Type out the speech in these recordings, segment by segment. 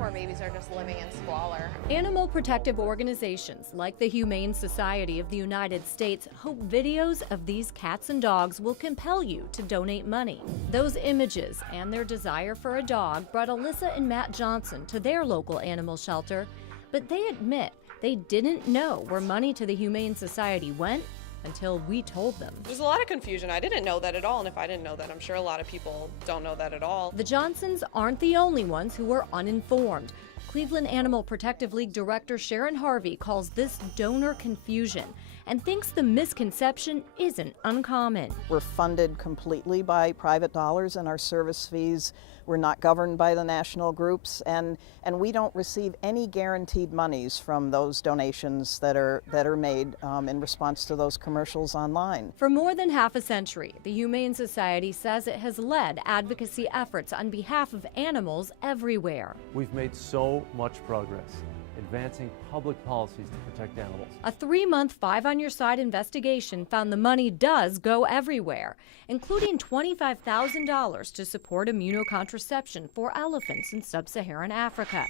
poor babies are just living in squalor. Animal protective organizations like the Humane Society of the United States hope videos of these cats and dogs will compel you to donate money. Those images and their desire for a dog brought Alyssa and Matt Johnson to their local animal shelter, but they admit they didn't know where money to the Humane Society went until we told them. There's a lot of confusion. I didn't know that at all, and if I didn't know that, I'm sure a lot of people don't know that at all. The Johnsons aren't the only ones who were uninformed. Cleveland Animal Protective League Director Sharon Harvey calls this donor confusion and thinks the misconception isn't uncommon. We're funded completely by private dollars, and our service fees were not governed by the national groups, and we don't receive any guaranteed monies from those donations that are made in response to those commercials online. For more than half a century, the Humane Society says it has led advocacy efforts on behalf of animals everywhere. We've made so much progress advancing public policies to protect animals. A 3-month, five-on-your-side investigation found the money does go everywhere, including $25,000 to support immunocontraception for elephants in sub-Saharan Africa,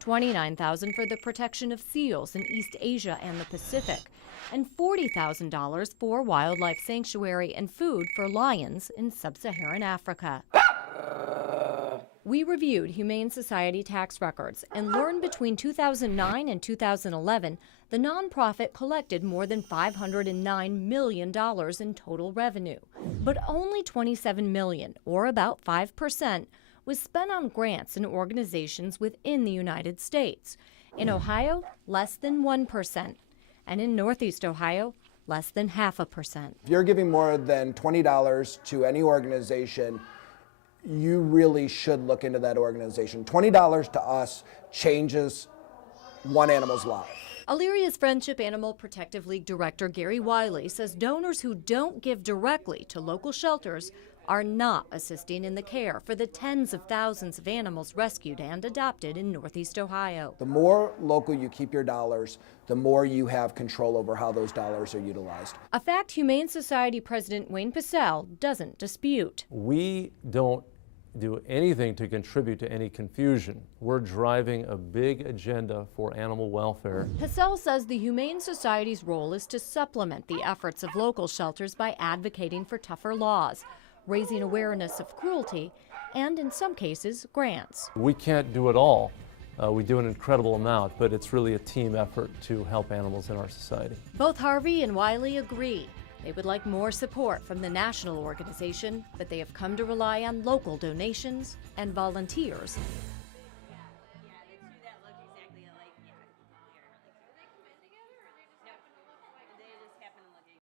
$29,000 for the protection of seals in East Asia and the Pacific, and $40,000 for wildlife sanctuary and food for lions in sub-Saharan Africa. We reviewed Humane Society tax records and learned between 2009 and 2011, the nonprofit collected more than $509 million in total revenue. But only $27 million, or about 5%, was spent on grants and organizations within the United States. In Ohio, less than 1%, and in Northeast Ohio, less than 0.5%. If you're giving more than $20 to any organization, you really should look into that organization. $20 to us changes one animal's life. Illyria's Friendship Animal Protective League Director Gary Wiley says donors who don't give directly to local shelters are not assisting in the care for the tens of thousands of animals rescued and adopted in Northeast Ohio. The more local you keep your dollars, the more you have control over how those dollars are utilized. A fact Humane Society President Wayne Pacelle doesn't dispute. We don't do anything to contribute to any confusion. We're driving a big agenda for animal welfare. Pacelle says the Humane Society's role is to supplement the efforts of local shelters by advocating for tougher laws, raising awareness of cruelty, and in some cases, grants. We can't do it all. We do an incredible amount, but it's really a team effort to help animals in our society. Both Harvey and Wiley agree. They would like more support from the national organization, but they have come to rely on local donations and volunteers